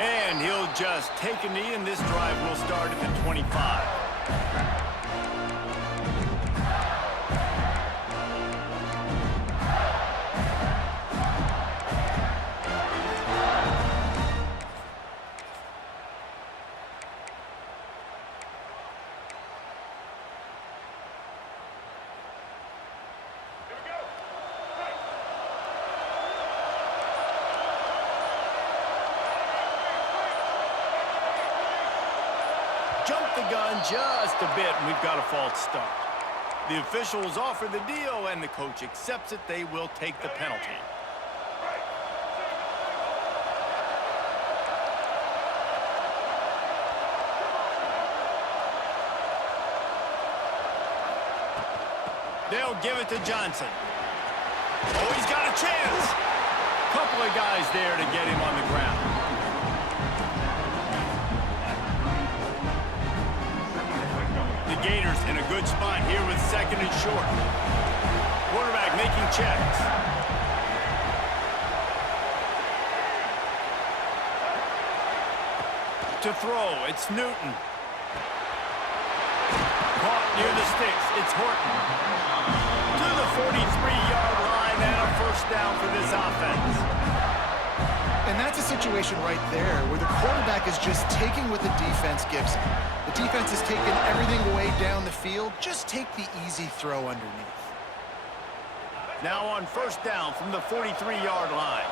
And he'll just take a knee, and this drive will start at the 25. Jump the gun just a bit, and we've got a false start. The officials offer the deal, and the coach accepts it. They will take the penalty. They'll give it to Johnson. Oh, he's got a chance. Couple of guys there to get him on the ground. The Gators in a good spot here with second and short. Quarterback making checks. To throw, it's Newton. Caught near the sticks, it's Horton. To the 43-yard line and a first down for this offense. And that's a situation right there where the quarterback is just taking what the defense gives him. The defense has taken everything away down the field. Just take the easy throw underneath. Now on first down from the 43-yard line.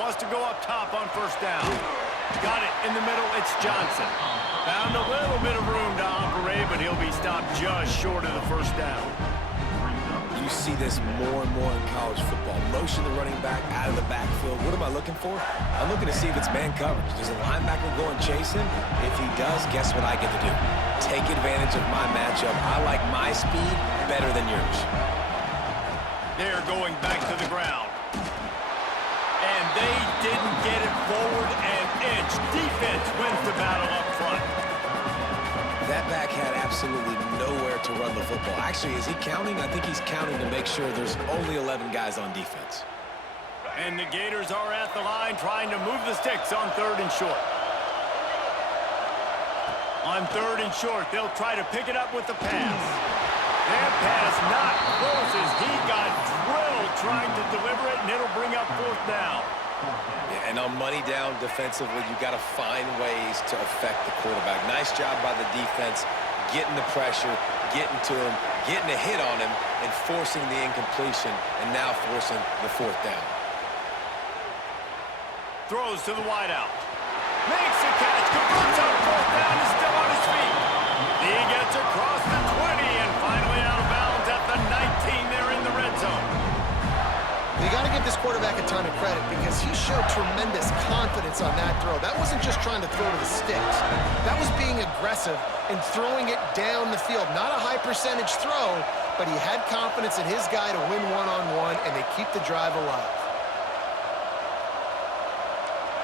Wants to go up top on first down. Got it in the middle, it's Johnson. Found a little bit of room to operate, but he'll be stopped just short of the first down. You see this more and more in college football. Motion the running back out of the backfield. What am I looking for? I'm looking to see if it's man coverage. Does the linebacker go and chase him? If he does, guess what I get to do? Take advantage of my matchup. I like my speed better than yours. They're going back to the ground. And they didn't get it forward an inch. Defense wins the battle up front. That back had absolutely nowhere to run the football. Actually, is he counting? I think he's counting to make sure there's only 11 guys on defense. And the Gators are at the line trying to move the sticks on third and short. On third and short, they'll try to pick it up with the pass. That pass not close as he got drilled trying to deliver it, and it'll bring up fourth down. Yeah, and on money down defensively, you got to find ways to affect the quarterback. Nice job by the defense, getting the pressure, getting to him, getting a hit on him, and forcing the incompletion, and now forcing the fourth down. Throws to the wideout. Makes the catch, converts on fourth down, is still on his feet. He gets across the 20 and finally out of bounds at the 19 there in the red zone. You got to give this quarterback a ton of credit because he showed tremendous confidence on that throw. That wasn't just trying to throw to the sticks. That was being aggressive and throwing it down the field. Not a high percentage throw, but he had confidence in his guy to win one-on-one, and they keep the drive alive.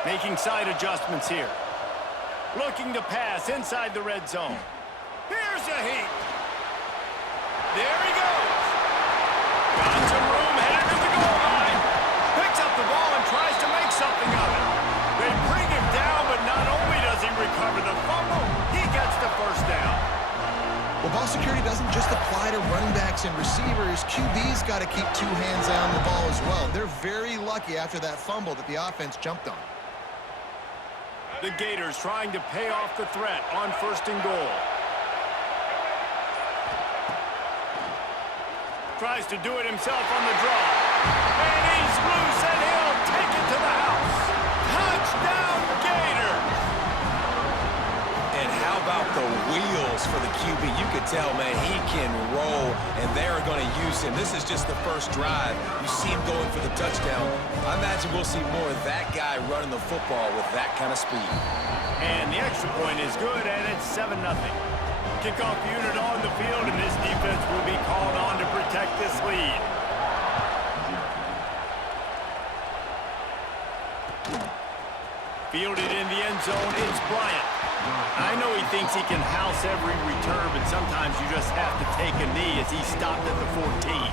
Making side adjustments here. Looking to pass inside the red zone. Here's a heat. There he goes. Got some room, headed to the goal line. Picks up the ball and tries to make something of it. They bring him down, but not only does he recover the fumble, he gets the first down. Well, ball security doesn't just apply to running backs and receivers. QB's got to keep two hands on the ball as well. They're very lucky after that fumble that the offense jumped on. The Gators trying to pay off the threat on first and goal. Tries to do it himself on the draw. And he's loose, and he'll take it to the house. Touchdown, Gators! And how about the wheels for the QB? You could tell, man, he can roll, and they're going to use him. This is just the first drive. You see him going for the touchdown. I imagine we'll see more of that guy running the football with that kind of speed. And the extra point is good, and it's 7-0. Kickoff unit on the field, and this defense will be called on to protect this lead. Fielded in the end zone is Bryant. I know he thinks he can house every return, but sometimes you just have to take a knee as he stopped at the 14.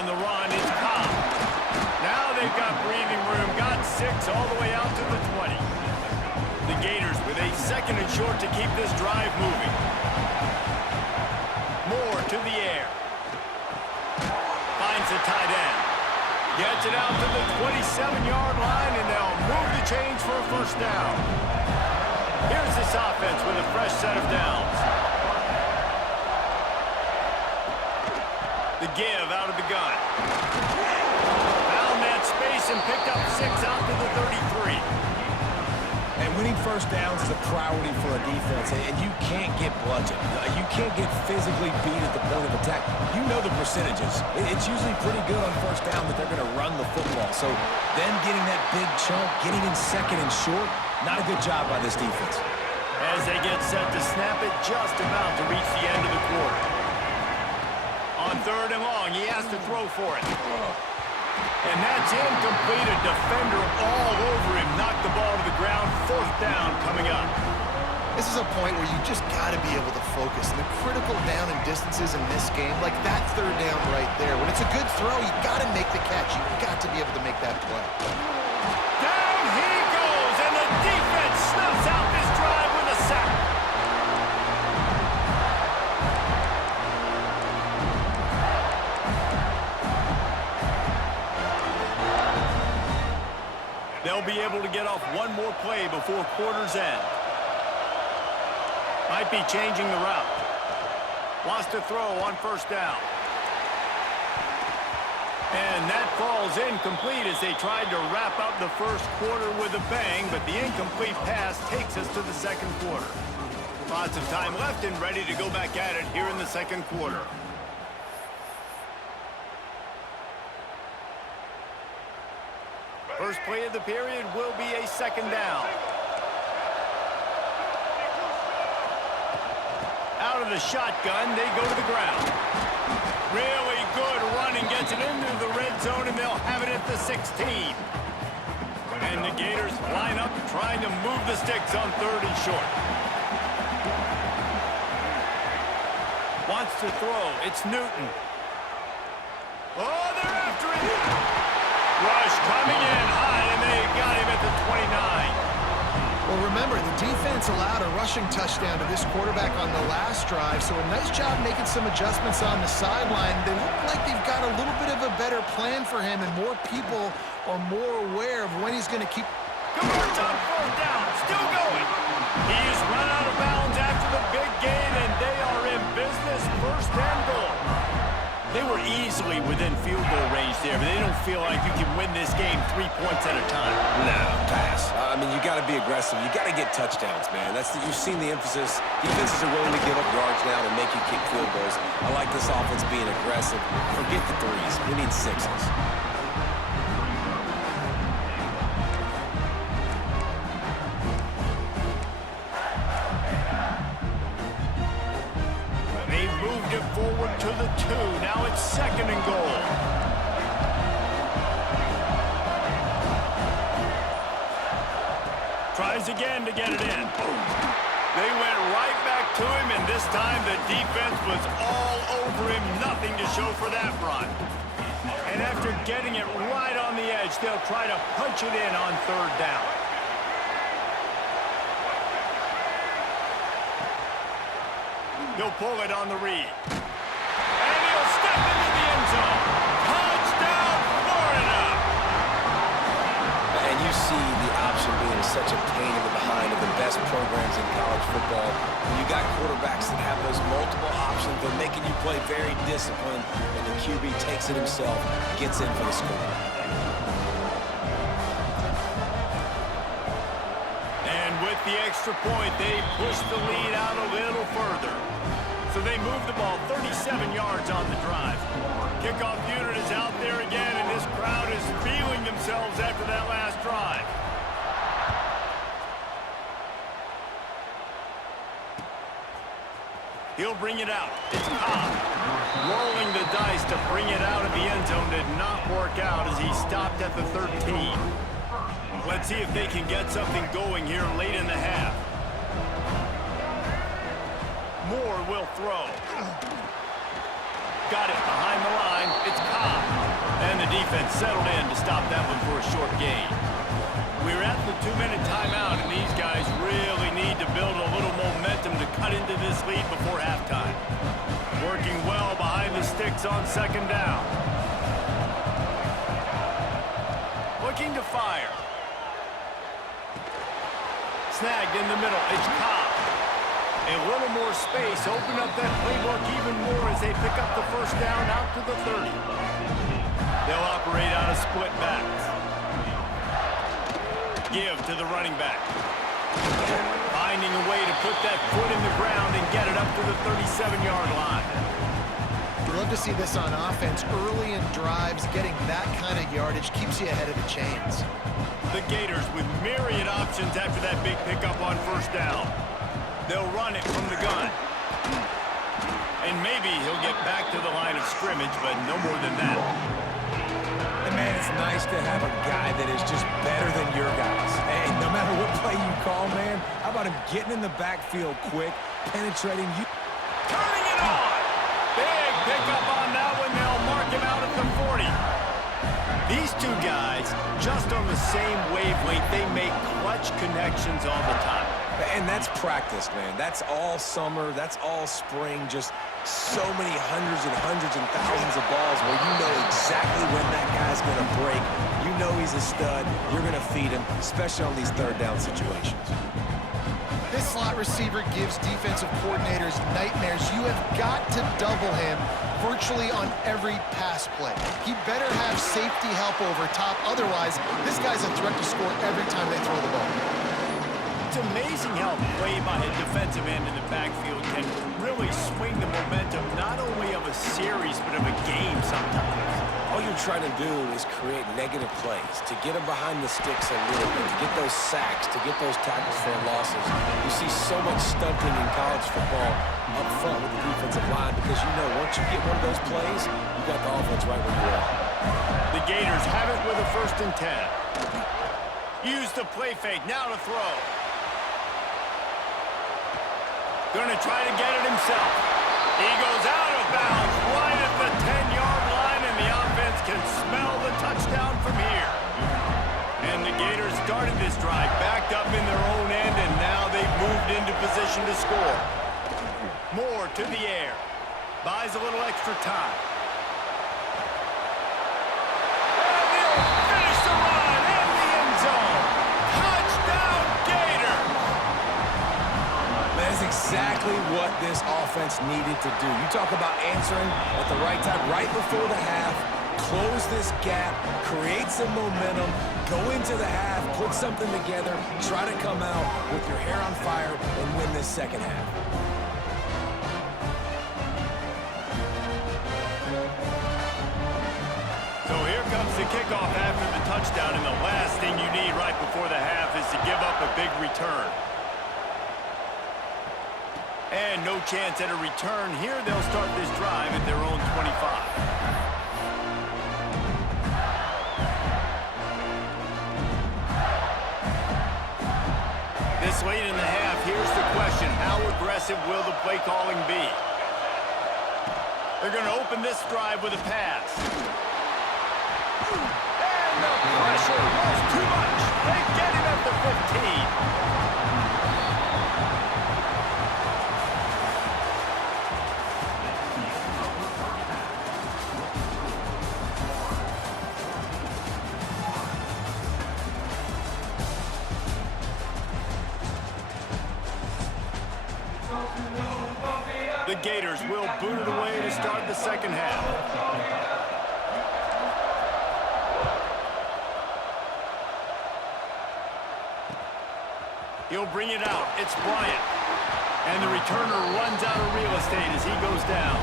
On the run, it's Cobb. Now they've got breathing room, got 6 all the way out to the 20. The Gators with a 2nd and short to keep this drive moving. Moore to the air. Finds the tight end. Gets it out to the 27-yard line, and they'll move the chains for a 1st down. Here's this offense with a fresh set of downs. The give out of the gun. Found that space and picked up 6 out to the 33. And winning 1st downs is a priority for a defense, and you can't get bludgeoned. You can't get physically beat at the point of attack. You know the percentages. It's usually pretty good on 1st down that they're going to run the football. So them getting that big chunk, getting in 2nd and short, not a good job by this defense. As they get set to snap it, just about to reach the end of the quarter. On 3rd and long, he has to throw for it. And that's incomplete. A defender all over him. Knocked the ball to the ground. 4th down coming up. This is a point where you just got to be able to focus. And the critical down and distances in this game, like that 3rd down right there. When it's a good throw, you got to make the catch. You got to be able to make that play. Down he goes, and the defense snuffs out this drive with a sack. They'll be able to get off one more play before quarter's end. Might be changing the route. Wants to throw on 1st down. And that falls incomplete as they tried to wrap up the 1st quarter with a bang, but the incomplete pass takes us to the 2nd quarter. Lots of time left and ready to go back at it here in the 2nd quarter. First play of the period will be a 2nd down. Out of the shotgun, they go to the ground. Really good running, gets it into the red zone, and they'll have it at the 16. And the Gators line up trying to move the sticks on 3rd and short. Wants to throw. It's Newton. Oh, they're after him. Rush coming in high, and they got him at the 29. Well, remember, the defense allowed a rushing touchdown to this quarterback on the last drive, so a nice job making some adjustments on the sideline. They look like they've got a little bit of a better plan for him, and more people are more aware of when he's going to keep... Converts on 4th down, still going. He's run out of bounds after the big gain, and they are in business, 1st and goal. They were easily within field goal range there, but they don't feel like you can win this game 3 points at a time. No, pass. I mean, you got to be aggressive. You got to get touchdowns, man. You've seen the emphasis. Defenses are willing to give up yards now to make you kick field goals. I like this offense being aggressive. Forget the 3s. We need 6s. Forward to the 2. Now it's 2nd and goal. Tries again to get it in. They went right back to him, and this time the defense was all over him. Nothing to show for that run. And after getting it right on the edge, they'll try to punch it in on 3rd down. He'll pull it on the read. And he'll step into the end zone. Touchdown, Florida! And you see the option being such a pain in the behind of the best programs in college football. When you got quarterbacks that have those multiple options, they're making you play very disciplined, and the QB takes it himself, gets in for the score. And with the extra point, they push the lead out a little further. So they move the ball 37 yards on the drive. Kickoff unit is out there again, and this crowd is feeling themselves after that last drive. He'll bring it out. It's Cobb. Rolling the dice to bring it out of the end zone did not work out as he stopped at the 13. Let's see if they can get something going here late in the half. Moore will throw. Got it behind the line. It's Cobb. And the defense settled in to stop that one for a short gain. We're at the 2-minute timeout, and these guys really need to build a little momentum to cut into this lead before halftime. Working well behind the sticks on second down. Looking to fire. Snagged in the middle. It's Cobb. A little more space. Open up that playbook even more as they pick up the first down out to the 30. They'll operate out of split backs. Give to the running back. Finding a way to put that foot in the ground and get it up to the 37-yard line. You love to see this on offense. Early in drives, getting that kind of yardage keeps you ahead of the chains. The Gators with myriad options after that big pickup on first down. They'll run it from the gun. And maybe he'll get back to the line of scrimmage, but no more than that. And man, it's nice to have a guy that is just better than your guys. And no matter what play you call, man, how about him getting in the backfield quick, penetrating you? Turning it on! Big pickup on that one. They'll mark him out at the 40. These two guys, just on the same wavelength, they make clutch connections all the time. And that's practice, man. That's all summer. That's all spring. Just so many hundreds and thousands of balls where you know exactly when that guy's going to break. You know he's a stud. You're going to feed him, especially on these third down situations. This slot receiver gives defensive coordinators nightmares. You have got to double him virtually on every pass play. He better have safety help over top. Otherwise, this guy's a threat to score every time they throw the ball. It's amazing how play by a defensive end in the backfield can really swing the momentum not only of a series but of a game sometimes. All you're trying to do is create negative plays, to get them behind the sticks a little bit, to get those sacks, to get those tackles for losses. You see so much stunting in college football up front with the defensive line because you know once you get one of those plays, you got the offense right where you are. The Gators have it with a 1st and 10. Use the play fake, now to throw. Gonna try to get it himself. He goes out of bounds right at the 10-yard line, and the offense can smell the touchdown from here. And the Gators started this drive backed up in their own end, and now they've moved into position to score. Moore to the air. Buys a little extra time. And they'll finish the run in the end zone. Touchdown, Gators! That's exactly what this offense needed to do. You talk about answering at the right time, right before the half, close this gap, create some momentum, go into the half, put something together, try to come out with your hair on fire and win this second half. So here comes the kickoff after the touchdown, and the last thing you need right before the half is to give up a big return. And no chance at a return here. They'll start this drive at their own 25. This late in the half, here's the question. How aggressive will the play calling be? They're going to open this drive with a pass. And the pressure was too much. They get him at the 15. The Gators will boot it away to start the second half. He'll bring it out. It's Bryant. And the returner runs out of real estate as he goes down.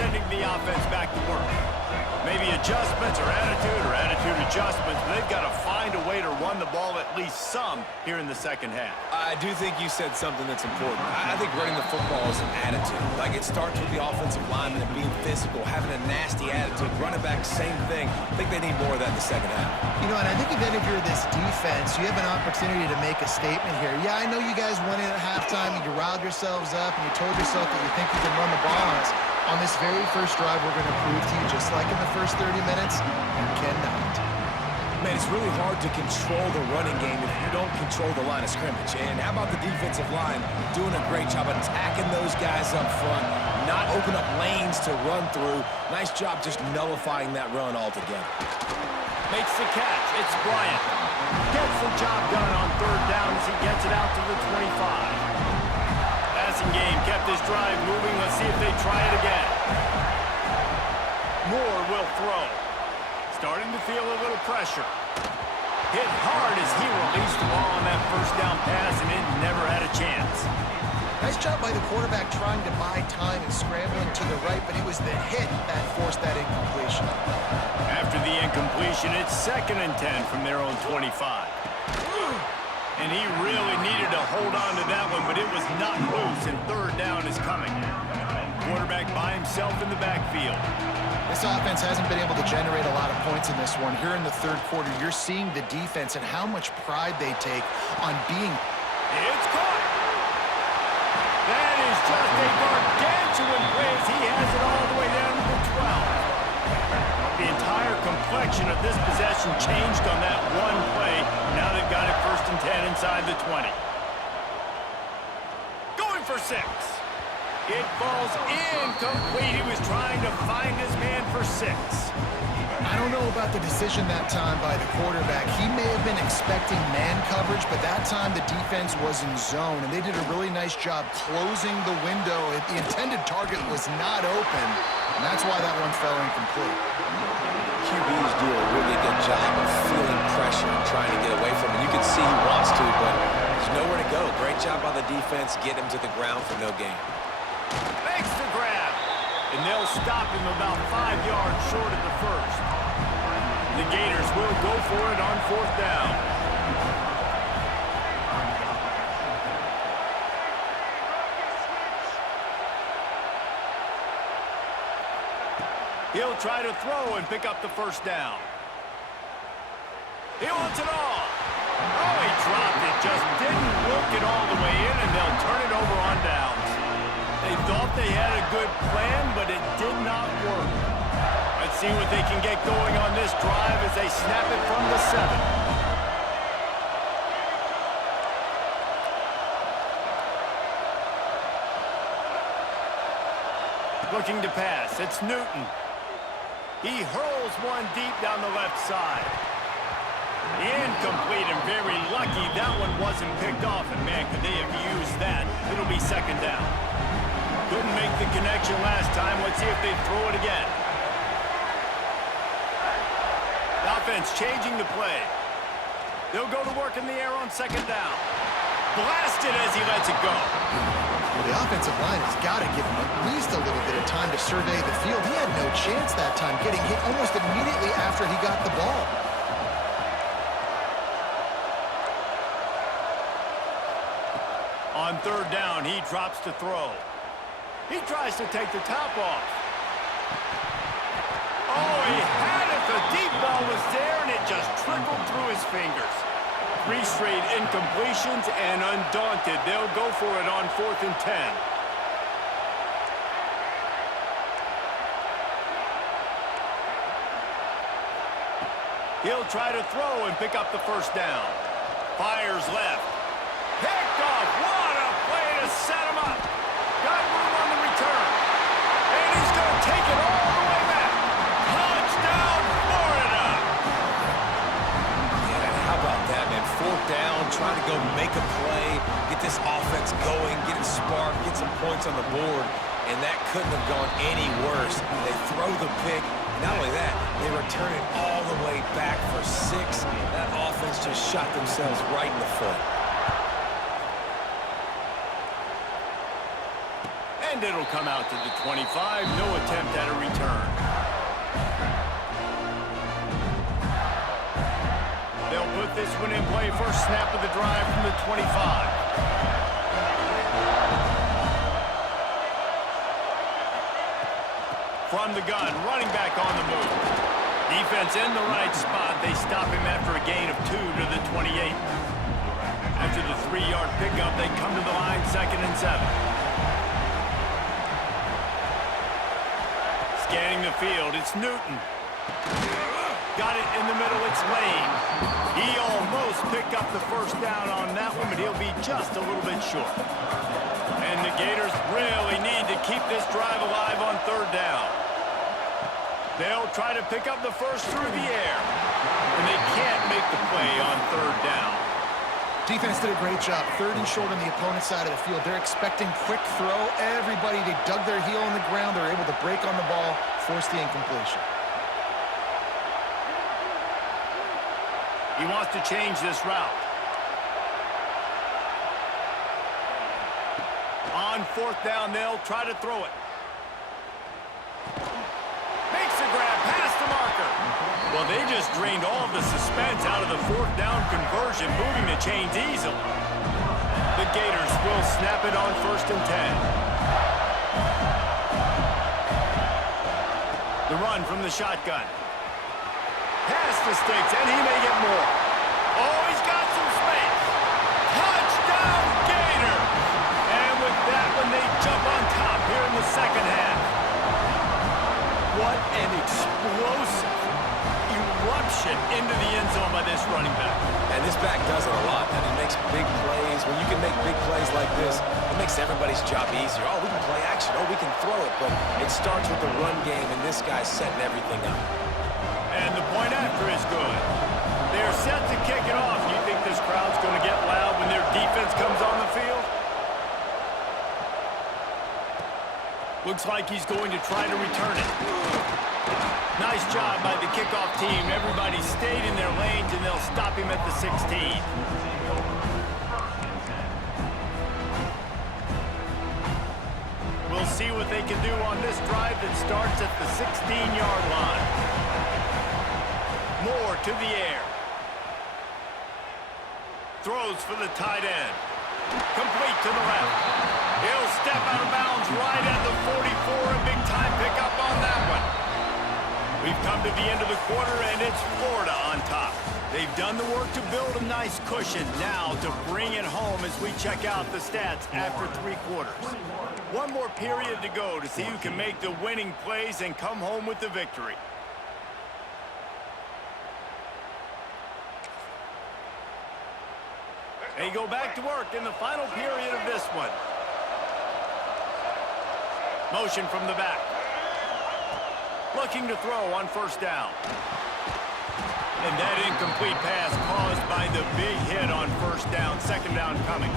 sending the offense back to work. Maybe adjustments or attitude adjustments, but they've got to find a way to run the ball at least some here in the second half. I do think you said something that's important. I think running the football is an attitude. Like, it starts with the offensive lineman and being physical, having a nasty attitude. Running back, same thing. I think they need more of that in the second half. You know, and I think even if you're this defense, you have an opportunity to make a statement here. Yeah, I know you guys won it at halftime and you riled yourselves up and you told yourself that you think you can run the ball on us. On this very first drive, we're going to prove to you, just like in the first 30 minutes, you cannot. Man, it's really hard to control the running game if you don't control the line of scrimmage. And how about the defensive line doing a great job attacking those guys up front, not open up lanes to run through. Nice job just nullifying that run altogether. Makes the catch. It's Bryant. Gets the job done on third down as he gets it out to the 25. Passing game kept this drive moving. Let's see if they try it again. Moore will throw. Starting to feel a little pressure. Hit hard as he released the ball on that first down pass, and it never had a chance. Nice job by the quarterback trying to buy time and scrambling to the right, but it was the hit that forced that incompletion. After the incompletion, it's 2nd and 10 from their own 25. And he really needed to hold on to that one, but it was not loose, and third down is coming. Quarterback by himself in the backfield. This offense hasn't been able to generate a lot of points in this one. Here in the third quarter, you're seeing the defense and how much pride they take on being... It's caught! That is just a gargantuan play as he has it all the way down to the 12. The entire complexion of this possession changed on that one play. Now they've got it 1st and 10 inside the 20. Going for 6. It falls incomplete. He was trying to find his man for 6. I don't know about the decision that time by the quarterback. He may have been expecting man coverage, but that time the defense was in zone, and they did a really nice job closing the window. The intended target was not open, and that's why that one fell incomplete. QBs do a really good job of feeling pressure and trying to get away from it. You can see he wants to, but there's nowhere to go. Great job by the defense, get him to the ground for no gain. Makes the grab, and they'll stop him about 5 yards short of the first. The Gators will go for it on 4th down. He'll try to throw and pick up the first down. He wants it all. Oh, he dropped it. Just didn't work it all the way in, and they'll turn it over on downs. They thought they had a good plan, but it did not work. Let's see what they can get going on this drive as they snap it from the 7. Looking to pass. It's Newton. He hurls one deep down the left side. Incomplete, and very lucky that one wasn't picked off. And man, could they have used that? It'll be 2nd down. Couldn't make the connection last time. Let's see if they throw it again. The offense changing the play. They'll go to work in the air on 2nd down. Blasted as he lets it go. Well, the offensive line has got to give him at least a little bit of time to survey the field. He had no chance that time, getting hit almost immediately after he got the ball. On 3rd down, he drops to throw. He tries to take the top off. Oh, he had it. The deep ball was there, and it just trickled through his fingers. 3 straight incompletions, and undaunted, they'll go for it on 4th and 10. He'll try to throw and pick up the first down. Fires left. Picked off. What a play to set him up. Got room on the return. And he's going to take it all the way back. Touchdown, Florida. Yeah, how about that, man? 4th down, trying to go make a play, get this offense going, get it sparked, get some points on the board, and that couldn't have gone any worse. They throw the pick. Not only that, they return it all the way back for 6. That offense just shot themselves right in the foot. And And it'll come out to the 25. No attempt at a return. They'll put this one in play. First snap of the drive from the 25. From the gun, running back on the move. Defense in the right spot. They stop him after a gain of 2 to the 28. After the 3-yard pickup, they come to the line, 2nd and 7. Scanning the field, it's Newton. Got it in the middle, it's Lane. He almost picked up the first down on that one, but he'll be just a little bit short. And the Gators really need to keep this drive alive on 3rd down. They'll try to pick up the first through the air. And they can't make the play on 3rd down. Defense did a great job. 3rd and short on the opponent's side of the field. They're expecting quick throw. Everybody, they dug their heel in the ground. They're able to break on the ball, force the incompletion. He wants to change this route. On 4th down, they'll try to throw it. Makes a grab past the marker. Well, they just drained all of the suspense out of the 4th down conversion, moving the chains easily. The Gators will snap it on 1st and 10. The run from the shotgun. Past the sticks, and he may get more. Oh, he's got some space. Touchdown, Gators! And with that one, they jump on top here in the 2nd half. What an explosive eruption into the end zone by this running back. And this back does it a lot, and he makes big plays. When you can make big plays like this, it makes everybody's job easier. Oh, we can play action. Oh, we can throw it. But it starts with the run game, and this guy's setting everything up. And the point after is good. They're set to kick it off. You think this crowd's going to get loud when their defense comes on the field? Looks like he's going to try to return it. Nice job by the kickoff team. Everybody stayed in their lanes, and they'll stop him at the 16. We'll see what they can do on this drive that starts at the 16-yard line. Moore to the air. Throws for the tight end. Complete to the left. He'll step out of bounds right at the 44. A big-time pickup on that one. We've come to the end of the quarter, and it's Florida on top. They've done the work to build a nice cushion. Now to bring it home as we check out the stats after 3 quarters. One more period to go to see who can make the winning plays and come home with the victory. They go back to work in the final period of this one. Motion from the back. Looking to throw on 1st down. And that incomplete pass caused by the big hit on 1st down. 2nd down coming.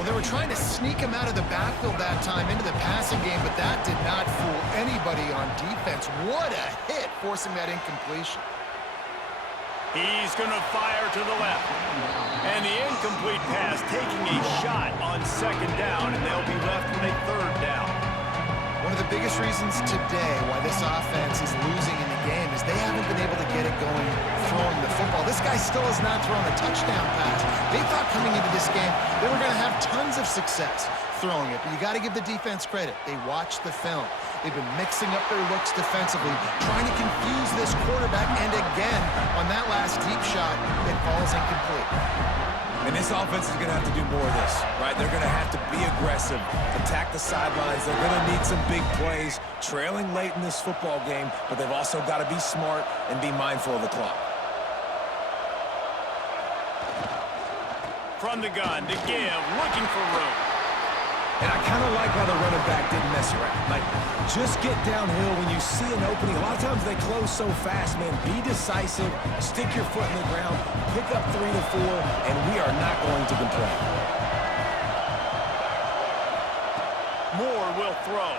Well, they were trying to sneak him out of the backfield that time into the passing game, but that did not fool anybody on defense. What a hit, forcing that incompletion. He's going to fire to the left. And the incomplete pass taking a shot on 2nd down, and they'll be left with a 3rd down. One of the biggest reasons today why this offense is losing in the game is they haven't been able to get it going throwing the football. This guy still has not thrown a touchdown pass. They thought coming into this game they were going to have tons of success throwing it, but you got to give the defense credit. They watched the film. They've been mixing up their looks defensively, trying to confuse this quarterback, and again, on that last deep shot, it falls incomplete. And this offense is going to have to do more of this, right? They're going to have to be aggressive, attack the sidelines. They're going to need some big plays, trailing late in this football game, but they've also got to be smart and be mindful of the clock. From the gun to give, looking for room. And I kind of like how the running back didn't mess around. Like, just get downhill when you see an opening. A lot of times they close so fast, man. Be decisive, stick your foot in the ground, pick up 3 to 4, and we are not going to complain. Moore will throw.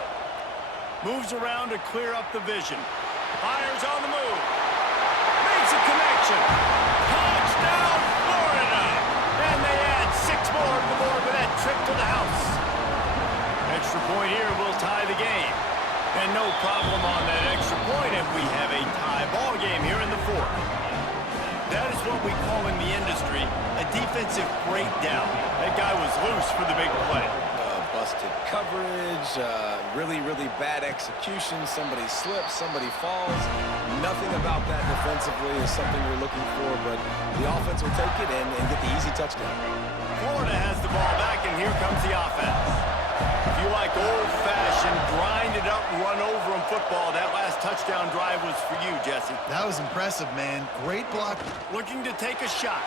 Moves around to clear up the vision. Fires on the move. Makes a connection. Touchdown, Florida! And they add 6 more to the board with that trip to the house. That's extra point here will tie the game. And no problem on that extra point, and we have a tie ball game here in the fourth. That is what we call in the industry a defensive breakdown. That guy was loose for the big play. Busted coverage, really bad execution. Somebody slips, somebody falls. Nothing about that defensively is something we're looking for, but the offense will take it and get the easy touchdown. Florida has the ball back, and here comes the offense. If you like old-fashioned, grind-it-up, run-over-'em football, that last touchdown drive was for you, Jesse. That was impressive, man. Great block. Looking to take a shot.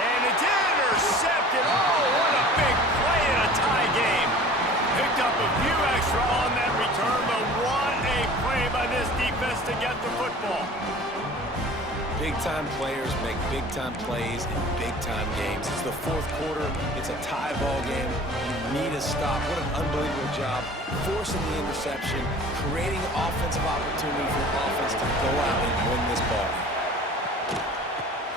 And it's intercepted. Oh, what a big play in a tie game. Picked up a few extra on that return, but what a play by this defense to get the football. Big-time players make big-time plays in big-time games. It's the fourth quarter. It's a tie ball game. You need a stop. What an unbelievable job. Forcing the interception, creating offensive opportunity for the offense to go out and win this ball.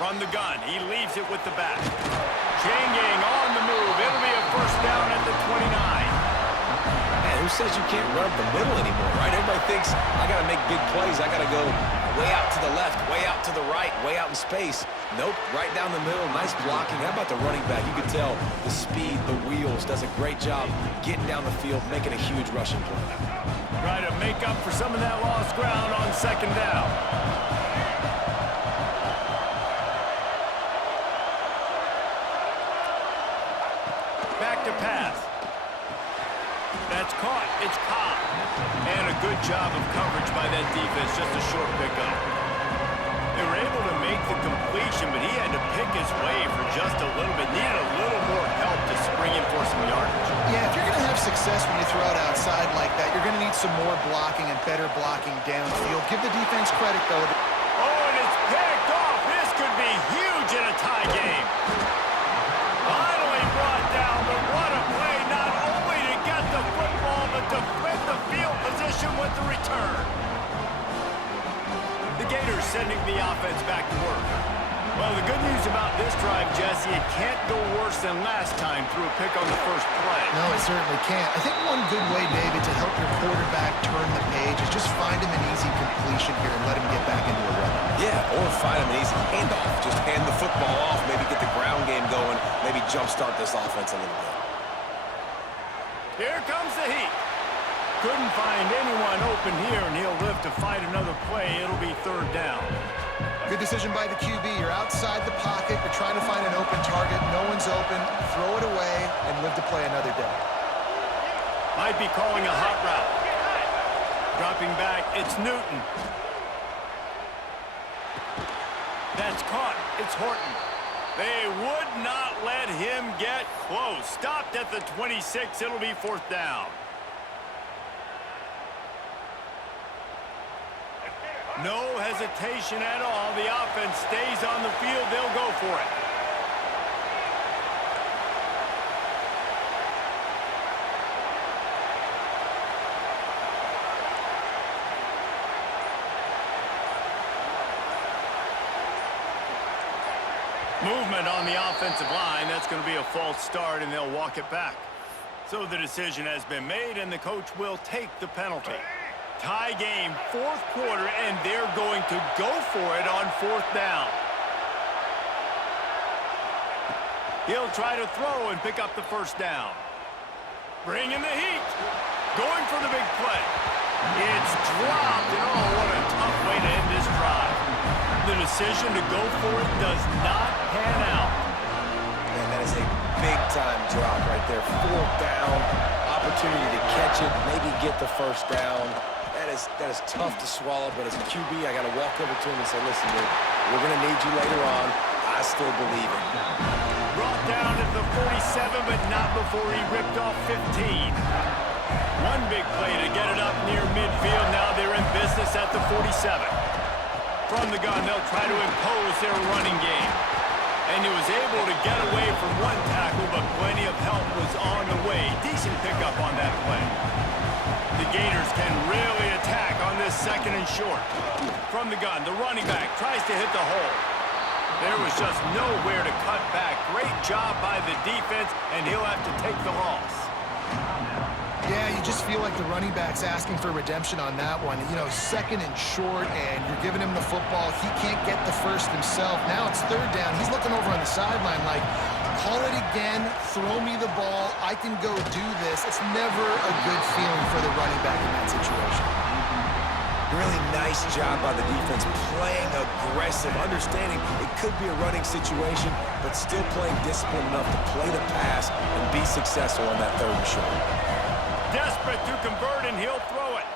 From the gun, he leaves it with the back. Chain gang on the move. It'll be a first down at the 29. Man, who says you can't run up the middle anymore, right? Everybody thinks, I got to make big plays. I got to go way out to the left, way out to the right, way out in space. Nope, right down the middle. Nice blocking. How about the running back? You can tell the speed, the wheels, does a great job getting down the field, making a huge rushing play. Try to make up for some of that lost ground on second down. Back to pass. That's caught. It's Cobb. And a good job of coverage by that defense. Just a short pickup. They were able to make the completion, but he had to pick his way for just a little bit. Needed a little more help to spring in for some yardage. Yeah, if you're going to have success when you throw it outside like that, you're going to need some more blocking and better blocking downfield. Give the defense credit, though. Oh, and it's picked off. This could be huge in a tie game. Finally brought down, but what a play, not only to get the football, but to flip the field position with the return. The Gators sending the offense back to work. Well, the good news about this drive, Jesse, it can't go worse than last time through a pick on the first play. No, it certainly can't. I think one good way, David, to help your quarterback turn the page is just find him an easy completion here and let him get back into a run. Yeah, or find him an easy handoff. Just hand the football off, maybe get the ground game going, maybe jumpstart this offense a little bit. Here comes the heat. Couldn't find anyone open here, and he'll live to fight another play. It'll be third down. Good decision by the QB. You're outside the pocket. You're trying to find an open target. No one's open. Throw it away and live to play another day. Might be calling a hot route. Dropping back, it's Newton. That's caught. It's Horton. They would not let him get close. Stopped at the 26. It'll be fourth down. No hesitation at all. The offense stays on the field. They'll go for it. Movement on the offensive line. That's going to be a false start, and they'll walk it back. So the decision has been made, and the coach will take the penalty. Tie game, fourth quarter, and they're going to go for it on fourth down. He'll try to throw and pick up the first down. Bringing the heat. Going for the big play. It's dropped, and oh, what a tough way to end this drive. The decision to go for it does not pan out. Man, that is a big-time drop right there. Fourth down, opportunity to catch it, maybe get the first down. That is tough to swallow, but as a QB, I got to walk over to him and say, listen, dude, we're going to need you later on. I still believe it. Brought down at the 47, but not before he ripped off 15. One big play to get it up near midfield. Now they're in business at the 47. From the gun, they'll try to impose their running game. And he was able to get away from one tackle, but plenty of help was on the way. Decent pickup on that play. The Gators can really attack on this second and short. From the gun, the running back tries to hit the hole. There was just nowhere to cut back. Great job by the defense, and he'll have to take the loss. Yeah, you just feel like the running back's asking for redemption on that one. You know, second and short, and you're giving him the football. He can't get the first himself. Now it's third down. He's looking over on the sideline like, call it again, throw me the ball, I can go do this. It's never a good feeling for the running back in that situation. Really nice job by the defense, playing aggressive, understanding it could be a running situation, but still playing disciplined enough to play the pass and be successful on that third and short. Desperate to convert, and he'll throw it.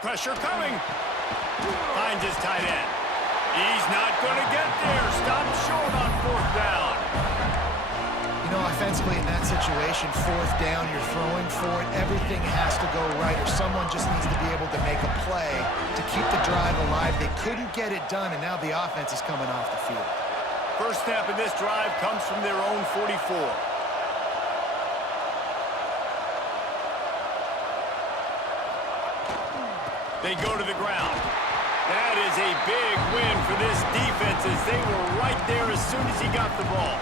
Pressure coming. Finds his tight end. He's not going to get there. Stop short on fourth down. You know, offensively in that situation, fourth down, you're throwing for it. Everything has to go right, or someone just needs to be able to make a play to keep the drive alive. They couldn't get it done, and now the offense is coming off the field. First snap of this drive comes from their own 44. They go to the ground. That is a big win for this defense, as they were right there as soon as he got the ball.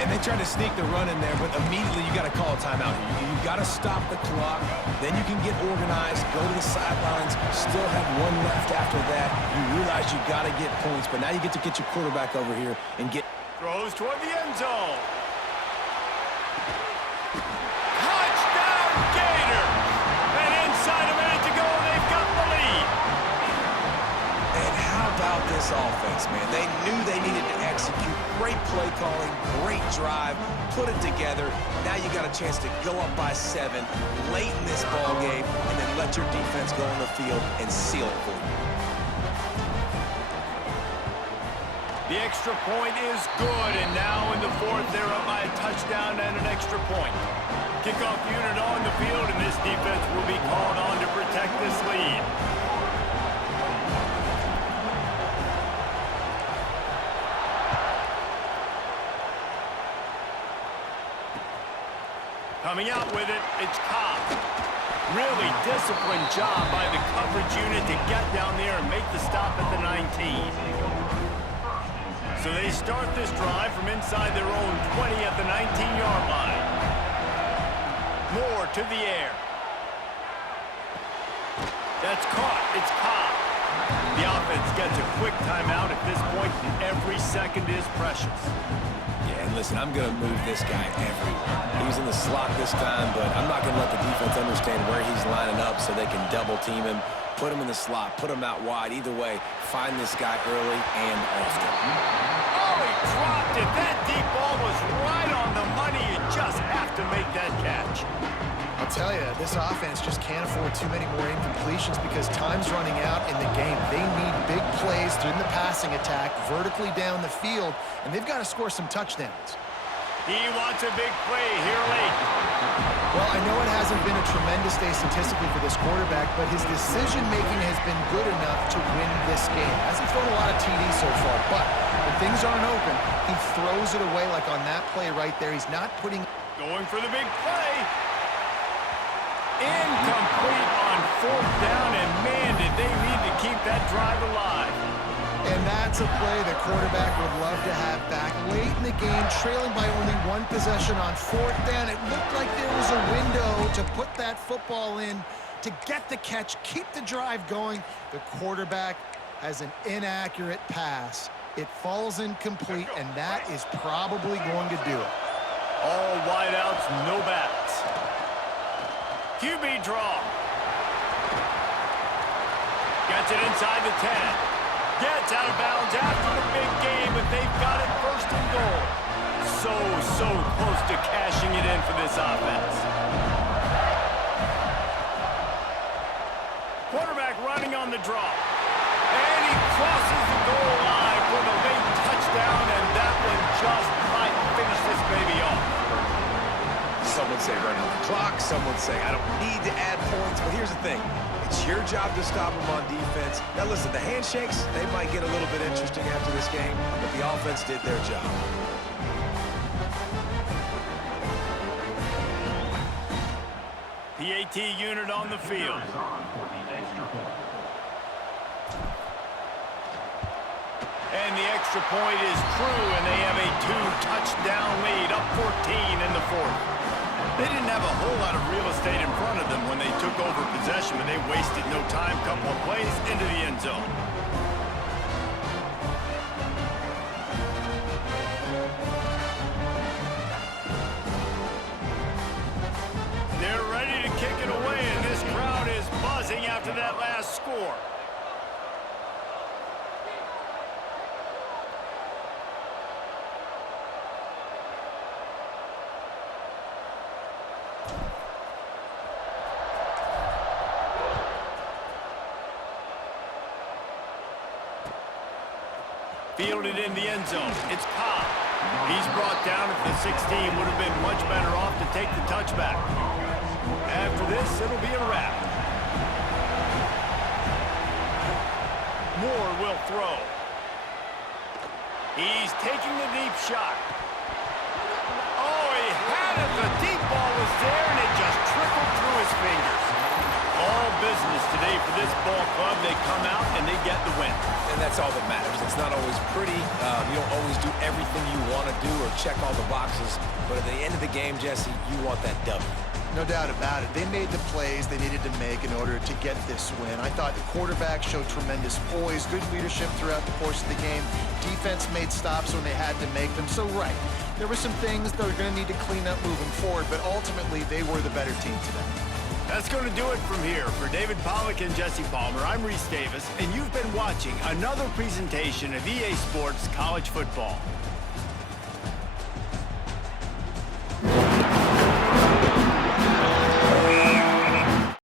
And they tried to sneak the run in there, but immediately you got to call a timeout. You got to stop the clock. Then you can get organized, go to the sidelines, still have one left after that. You realize you got to get points, but now you get to get your quarterback over here and get... Throws toward the end zone. Touchdown, Gator! And inside a minute to go, they've got the lead. And how about this offense, man? They knew they needed to execute. Great play calling, great drive, put it together. Now you got a chance to go up by 7 late in this ball game, and then let your defense go on the field and seal it for you. The extra point is good, and now in the fourth, they're up by a touchdown and an extra point. Kickoff unit on the field, and this defense will be called on to protect this lead. Coming out with it, it's Cobb. Really disciplined job by the coverage unit to get down there and make the stop at the 19. So they start this drive from inside their own 20 at the 19-yard line. Moore to the air. That's caught. It's Cobb. The offense gets a quick timeout at this point. Every second is precious. Yeah, and listen, I'm going to move this guy everywhere. He's in the slot this time, but I'm not going to let the defense understand where he's lining up so they can double team him, put him in the slot, put him out wide. Either way, find this guy early and often. Oh, he dropped it. That deep ball was right on the money. You just have to make that catch. I'll tell you, this offense just can't afford too many more incompletions because time's running out in the game. They need big plays through the passing attack, vertically down the field, and they've got to score some touchdowns. He wants a big play here late. Well, I know it hasn't been a tremendous day statistically for this quarterback, but his decision-making has been good enough to win this game. Hasn't thrown a lot of TDs so far, but when things aren't open, he throws it away like on that play right there. He's not putting... Going for the big play. Incomplete on fourth down, and man, did they need to keep that drive alive. And that's a play the quarterback would love to have back. Late in the game, trailing by only one possession on fourth down, it looked like there was a window to put that football in, to get the catch, keep the drive going. The quarterback has an inaccurate pass. It falls incomplete, and that is probably going to do it. All wideouts, no backs. QB draw. Gets it inside the 10. Gets out of bounds after the big game, but they've got it first and goal. So close to cashing it in for this offense. Quarterback running on the draw. And he crosses the goal line for the late touchdown, and that one just might finish this baby off. Some would say run on the clock. Some would say I don't need to add points. But here's the thing. It's your job to stop them on defense. Now, listen, the handshakes, they might get a little bit interesting after this game, but the offense did their job. PAT unit on the field. And the extra point is true, and they have a 2-touchdown lead, up 14 in the fourth. They didn't have a whole lot of real estate in front of them when they took over possession, but they wasted no time. Couple of plays into the end zone. They're ready to kick it away, and this crowd is buzzing after that last score. Fielded in the end zone. It's Cobb. He's brought down at the 16. Would have been much better off to take the touchback. After this, it'll be a wrap. Moore will throw. He's taking the deep shot. Oh, he had it. The deep ball was there, and it just trickled through his fingers. All business today for this ball club. They come out and they get the win. And that's all that matters. It's not always pretty. You don't always do everything you want to do or check all the boxes. But at the end of the game, Jesse, you want that W. No doubt about it. They made the plays they needed to make in order to get this win. I thought the quarterback showed tremendous poise, good leadership throughout the course of the game. Defense made stops when they had to make them. So, right, there were some things they're going to need to clean up moving forward, but ultimately they were the better team today. That's going to do it from here. For David Pollack and Jesse Palmer, I'm Reese Davis, and you've been watching another presentation of EA Sports College Football.